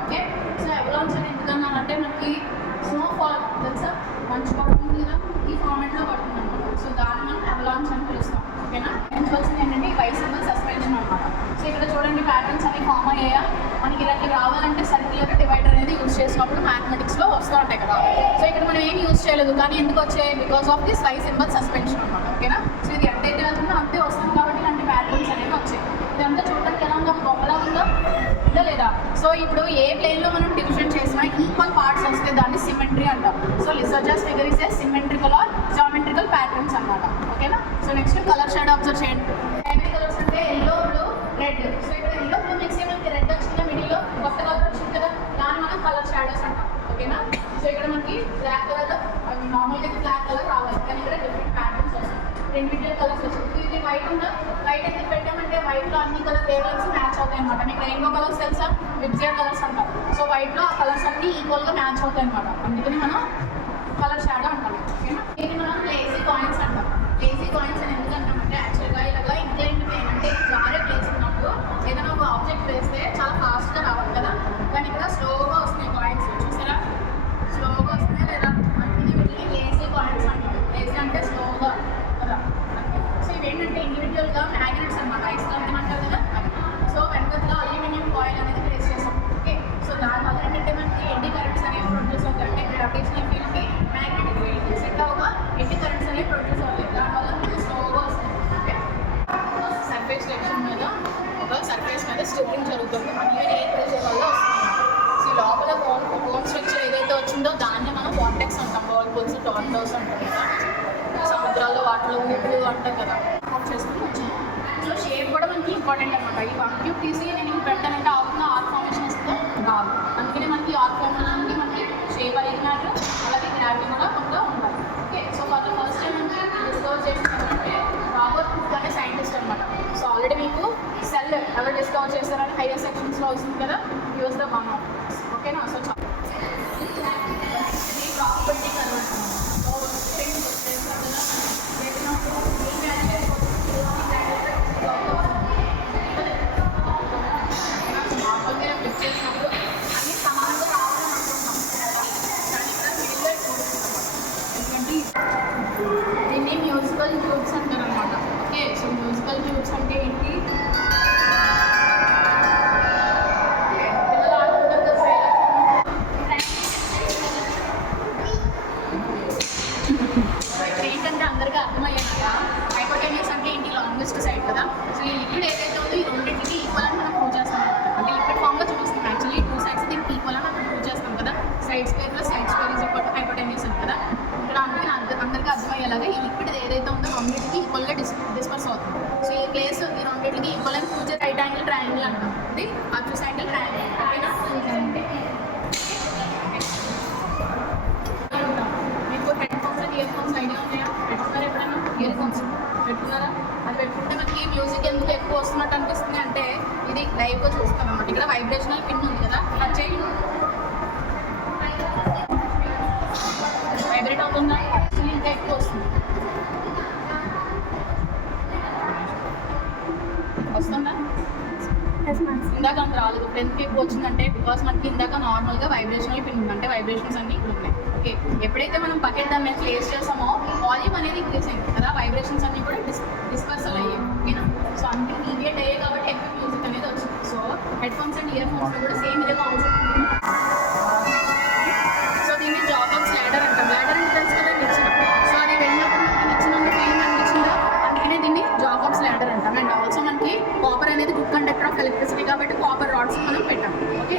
Okay. So avalanche అని ఎందుకన్నానంటే మనకి snowfall తెలుసా, మంచు పడుతుంది కదా, ఈ ఫార్మేట్లో పడుతుంది అనమాట. సో దాన్ని మనం అవలాంచ్ అని పిలుస్తాం. ఓకేనా. ఎంచుకోవాల్సింది ఏంటంటే ఈ బైసికల్ సస్పెన్షన్ అనమాట. సో ఇక్కడ చూడండి ప్యాటర్న్స్ అనేవి ఫామ్ అయ్యాయా. మనకి ఇలాంటి రావాలంటే సర్క్యులర్ డివైడర్ అనేది యూజ్ చేసినప్పుడు మ్యాథమెటిక్స్లో వస్తూ ఉంటాయి కదా. సో ఇక్కడ మనం ఏం యూజ్ చేయలేదు, కానీ ఎందుకు వచ్చాయి, because of the sly symbol suspension అనమాట. ఓకేనా. సో ఇది ఎంతైతే వెళ్తుందో అంతే వస్తుంది కాబట్టి ఇలాంటి ప్యాటర్న్స్ అనేవి వచ్చాయి. ఇదంతా చూడడానికి ఎలా ఉందో, బొమ్మలా ఉందో లేదా. సో ఇప్పుడు ఏ ప్లేన్లో మనం డివిజన్ చేసినా ఈక్వల్ పార్ట్స్ వస్తే దాన్ని సిమెట్రీ అంటాం. So Lissajous figure is a symmetrical or geometrical patterns అనమాట. ఓకేనా. So next colour shade observe చేయండి. ప్రైమరీ కలర్స్ అంటే ఎల్లో, బ్లూ, రెడ్. సో ఇక్కడ ఎల్లో బ్లూ మిక్స్ అయ్యి మనకి రెడ్ వచ్చిందా, మిడిల్లో కొత్త కలర్ వచ్చింది కదా, దాన్ని మనం కలర్ షాడోస్ అంటాం. ఓకేనా. సో ఇక్కడ మనకి బ్లాక్ కలర్, నార్మల్గా బ్లాక్ కలర్ రావాలి, కానీ ఇక్కడ డిఫరెంట్ ప్యాటర్న్స్ వస్తాయి, ఇండివిజువల్ కలర్స్ వస్తాయి. ఇది వైట్ ఉందా, వైట్ ఎందుకు పెట్టామంటే వైట్లో అన్ని కలర్ వేవ్లెంగ్త్స్ మ్యాచ్ అవుతాయి అనమాట. మీకు రెయిన్బో కలర్స్ తెలుసా, విబ్జియర్ కలర్స్ అంటాం. సో వైట్లో ఆ కలర్స్ అన్ని ఈక్వల్గా మ్యాచ్ అవుతాయి అనమాట. అందుకని మనం కలర్ షాడో అంటాం. ఓకేనా. ఇది మనం లేజీ కాయిన్స్ అంటాం. లేజీ కాయిన్స్ అని ఎందుకు అంటామంటే యాక్చువల్గా ఇలాగా ఇంక్లైన్డ్ ప్లేన్ అంటే జారే ప్లేస్ ఉన్నప్పుడు ఏదైనా ఒక ఆబ్జెక్ట్ వేస్తే చాలా ఫాస్ట్గా రావాలి కదా, కానీ ఇక్కడ స్లోగా వస్తున్నాయి కాయిన్స్. చూసారా, స్లోగా వస్తున్నాయి లేదా, అందుకని వీటిని లేజీ కాయిన్స్ అంటాం. లేజీ అంటే స్లోగా కదా. సో ఇవేంటంటే ఇండివిజువల్గా మ్యాగ్నెట్స్ అనమాట, ఐస్కాంతం అంటారు కదా. సో వెనకట్లో అల్యూమినియం ఫాయిల్ అనేది ప్లేస్ చేస్తాం. ఓకే. సో దానివల్ల ఏంటంటే మనకి ఎడ్డీ కరెంట్స్ అనేవి ప్రొడ్యూస్ అవుతాయి. అంటే గ్రావిటేషనల్ ఫీల్డ్కి మ్యాగ్నెటిక్ ఫీల్డ్కి సెట్ అవగా ఎడ్డీ కరెంట్స్ అనేవి ప్రొడ్యూస్ అవుతాయి. దానివల్ల మనకి స్లోగా వస్తుంది. ఓకే. సర్ఫేస్ టెన్షన్ మీద ఒక సర్ఫేస్ మీద స్టిప్పింగ్ జరుగుతుంది, అన్యూన్ ఎయిర్ ప్రెషర్ వల్ల వస్తుంది. సో లోపల బోన్ స్ట్రక్చర్ ఏదైతే వచ్చిందో దాన్ని మనం వార్టెక్స్ అంటాం. వాల్పూల్స్, టార్టోస్ అంటాం కదా, సముద్రాల్లో వాటిలో ఊపులు అంటాం కదా, చేసుకుని వచ్చింది. సో షేప్ కూడా మనకి ఇంపార్టెంట్ అనమాట. ఈ వన్ క్యూబ్ తీసి నేను పెట్టానంటే అవుతున్న ఆర్క్ ఫార్మేషన్ ఇస్తే రాదు. అందుకని మనకి ఆర్క్ ఫార్మేషన్కి మనకి షేప్ అడిగినట్టు అలాగే గ్రావిటీ కూడా కొంత ఉండాలి. Okay. So first time discover చేసిందంటే రాబర్ట్ హుక్ అనే సైంటిస్ట్ అనమాట. సో ఆల్రెడీ మీకు సెల్ ఎవరు డిస్కవర్ చేస్తారని హైయర్ సెక్షన్స్లో వస్తుంది కదా, యూస్ ద వన్ ఆఫ్. ఓకేనా. సో ప్రాపర్టీ కన్వర్ట్ చేసినప్పుడు అన్ని సమానంగా రావాలని అనుకుంటాం, కానీ ఇక్కడ మిడిల్లో ఎక్కువ ఎందుకంటే దీన్ని మ్యూజికల్ ట్యూబ్స్ అంటారు అనమాట. ఓకే. సో మ్యూజికల్ ట్యూబ్స్ అంటే ఏంటి, పిల్లలు ఆడుకుంటారు కదా, చూస్తున్నట్టు అనిపిస్తుంది అంటే ఇది లైవ్గా చూస్తాం అన్నమాట. ఇక్కడ వైబ్రేషనల్ పిన్ ఉంది కదా, టచ్ చేయండి. వైబ్రేట్ అవుతుందా? ఇంకా ఎక్కువ వస్తుంది. వస్తుందా? ఇందాక అంత రాలేదు. ఇప్పుడు ఎందుకు ఎక్కువ వచ్చిందంటే బికాస్ మనకి ఇందాక నార్మల్గా వైబ్రేషనల్ పిన్ ఉంది, అంటే వైబ్రేషన్స్ అన్ని ఇక్కడ ఉన్నాయి. ఓకే, ఎప్పుడైతే మనం బకెట్ దాని మీద ప్లేస్ చేస్తామో వాల్యూమ్ అనేది ఇంక్రీజ్ అయింది కదా, వైబ్రేషన్స్ అన్ని కూడా డిస్పర్సల్ అయ్యాయి. ఓకేనా? సో అందుకే డీవియేట్ అయ్యాయి కాబట్టి ఎక్కువ మ్యూజిక్ అనేది వచ్చింది. So head phones and ear phones కూడా సేమ్ విధంగా అవుతుంది. సో దీన్ని జాకాబ్స్ ల్యాడర్ అంటాం. ల్యాడర్ అంటే తెలుసు కదా, నిచ్చెన. సో అది వెళ్ళినప్పుడు మనకి నిచ్చెన ఉంది ఫీలింగ్ అనిపించిందా, అందుకనే దీన్ని జాకాబ్స్ ల్యాడర్ అంటాం. అండ్ ఆల్సో మనకి కాపర్ అనేది గుడ్ కండక్టర్ ఆఫ్ ఎలక్ట్రిసిటీ కాబట్టి కాపర్ రాడ్స్ మనం పెట్టాం. ఓకే,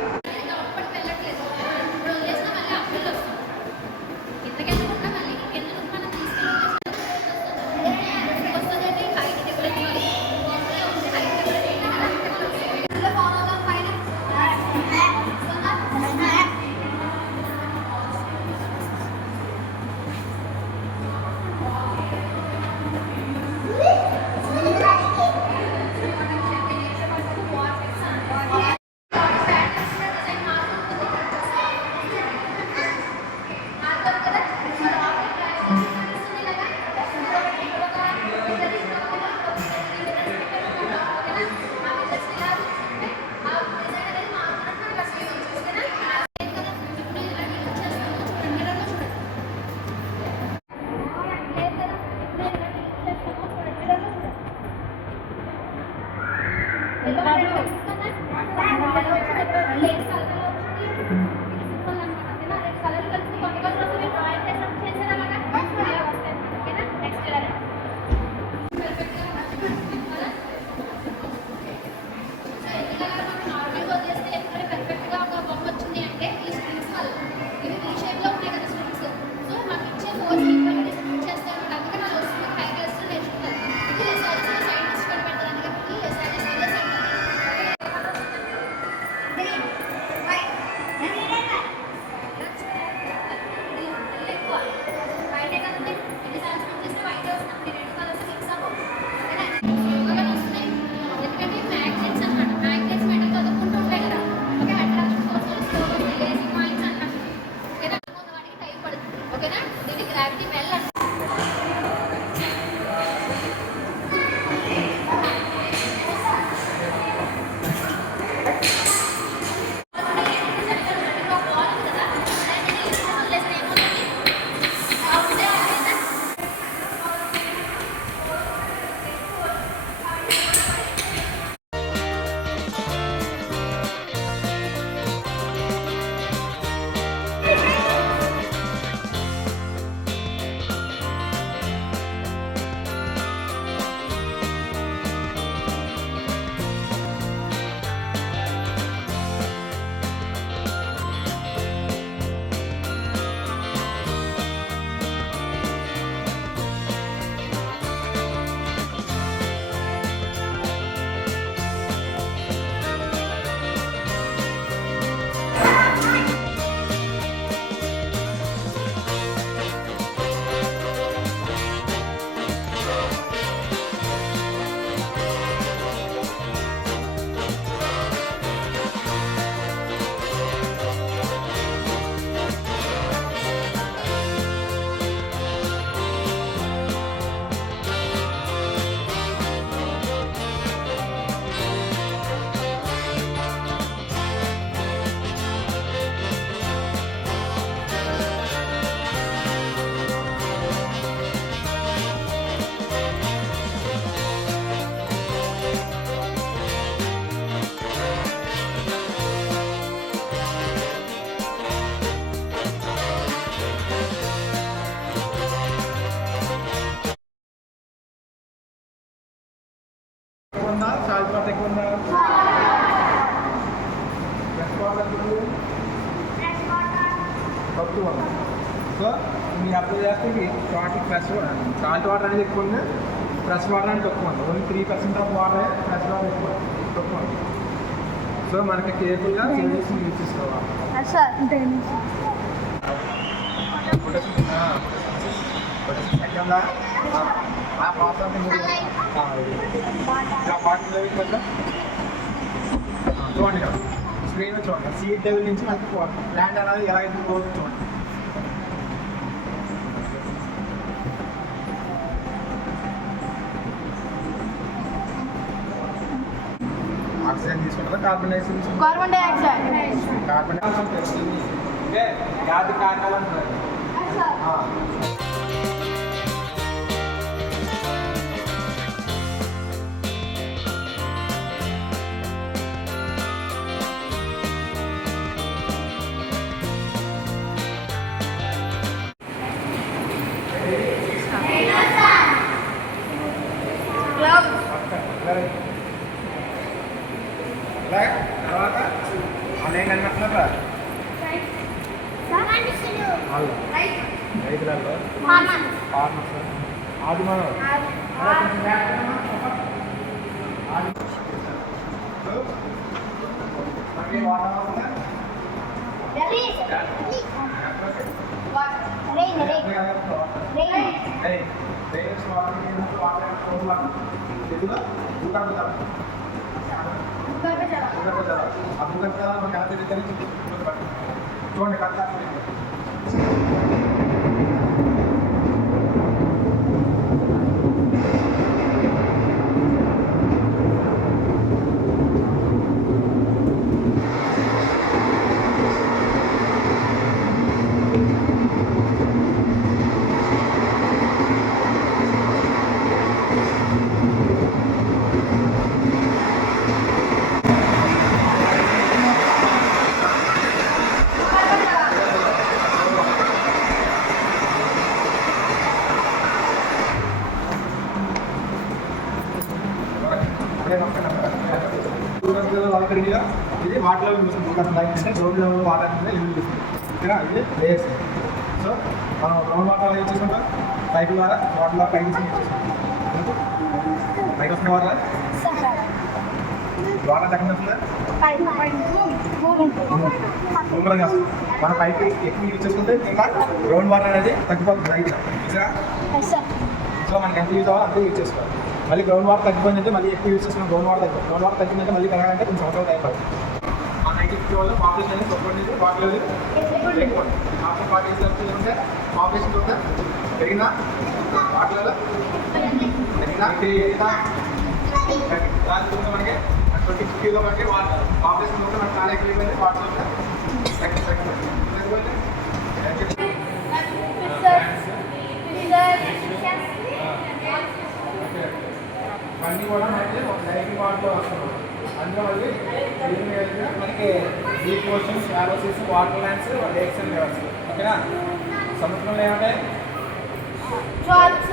సాల్ట్ వాటర్ ఎక్కువ ఉందా? ఫ్రెష్ వాటర్ తక్కువ ఉంది. సో మీరు అప్లై చేస్తే వాటర్ ఫ్రెష్ సాల్ట్ వాటర్ అనేది ఎక్కువ ఉంది, ఫ్రెష్ వాటర్ అనేది తక్కువ ఉంది. Only 3% of water fresh water ఎక్కువ తక్కువ ఉంది. సో మనకి కేర్ఫుల్గా చేసి యూజ్ చేసుకోవాలి. ఆ పాత్ర చూడండి ఇక్కడ స్క్రీన్ చూడండి సీట్ లెవెల్ నుంచి మనకి ల్యాండ్ అనేది ఎలా అయితే చూడండి. ఆక్సిజన్ తీసుకుంటారా కార్బన్ డైఆక్సైడ్ తీసుకుంటారా? Carbon dioxide. కార్బన్ డైఆక్సైడ్ అంటే వ్యాధి కారకాలు అంటారు. తర్వాత ఆన్లైన్ కనిపిస్తున్నారా రైతులలో ఫార్మర్స్ ఆది మనం చూడండి కట్ట ఇది వాటర్ లెవెల్ చూస్తుంది అంటే గ్రౌండ్ లెవెల్ వాటర్ అనేది లెవెల్ చూస్తుంది ఓకేనా. ఇది లేయర్స్. సో మనం గ్రౌండ్ వాటర్ ఏం చేసుకుంటాం పైప్ ద్వారా వాటర్ ద్వారా పైకి పైకి వస్తున్న వాటర్ వాటర్ తగ్గిన వస్తుందా భూమిలో వస్తుంది. మన పైకి ఎక్కువ యూజ్ చేసుకుంటే ఇంకా గ్రౌండ్ వాటర్ అనేది తగ్గిపోతుంది రైతుగా. సో మనకి ఎంత యూజ్ అవ్వాలి అంతే యూజ్ చేసుకోవాలి. మళ్ళీ గ్రౌండ్ వాటర్ తగ్గిపోయిందంటే మళ్ళీ ఎక్కువ యూజ్ చేసుకున్నాం గ్రౌండ్ వాటర్ తగ్గిందంటే మళ్ళీ పెరగాలంటే కొంచెం సంవత్సరాలు అయిపోతుంది. ఆ 90 వల్ల పాపులేషన్ అనేది తక్కువ వాటర్ లేదు ఎక్కువండి. ఆఫ్టర్ 40 years ఉంటే పాపులేషన్ ఉంటే పెరిగినా వాటర్లలో పెరిగినా దాని మనకి 2050లో మనకి వాటర్ పాపులేషన్ ఉంటే మనకి చాలా ఎక్కువైపోయింది వాటర్ ఉంటే అన్నీ కూడా మనకి ఒక డైరీ వాటర్లో వస్తున్నాం. అందులో మళ్ళీ మనకి deep oceans, shallow seas, water lands, lakes and rivers ఓకేనా. సముద్రంలో ఏమంటాయి షార్క్స్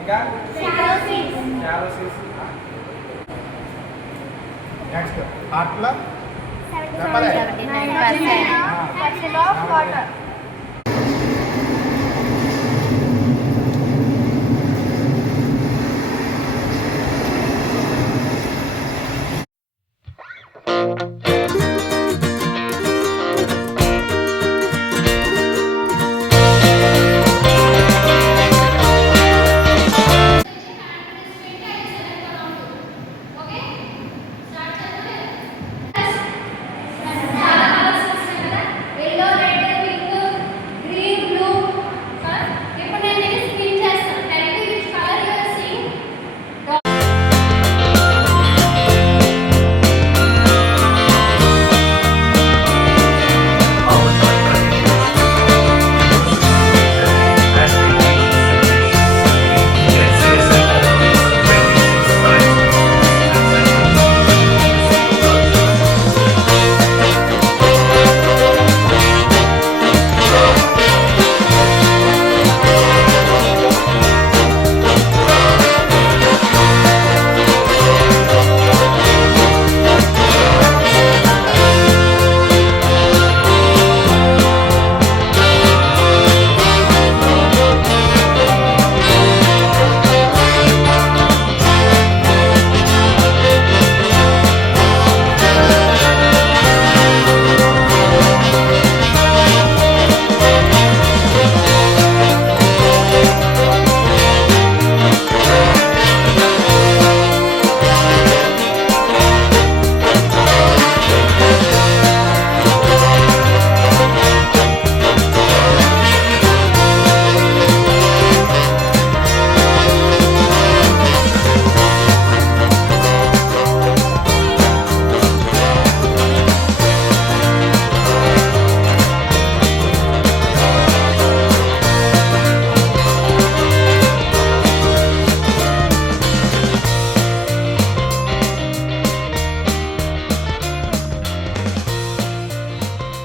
ఇంకా షాలో సీస్. నెక్స్ట్ ఆర్ట్లో చెప్పాలి